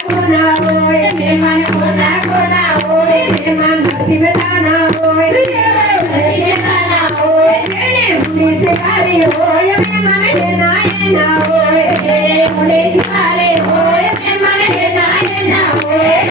કોના હોય મહેમાન કોના હોય મહેમાન ભક્તિવતાના હોય ભક્તિવતાના હોય જેને મુડી શિકારી હોય મહેમાન એના હોય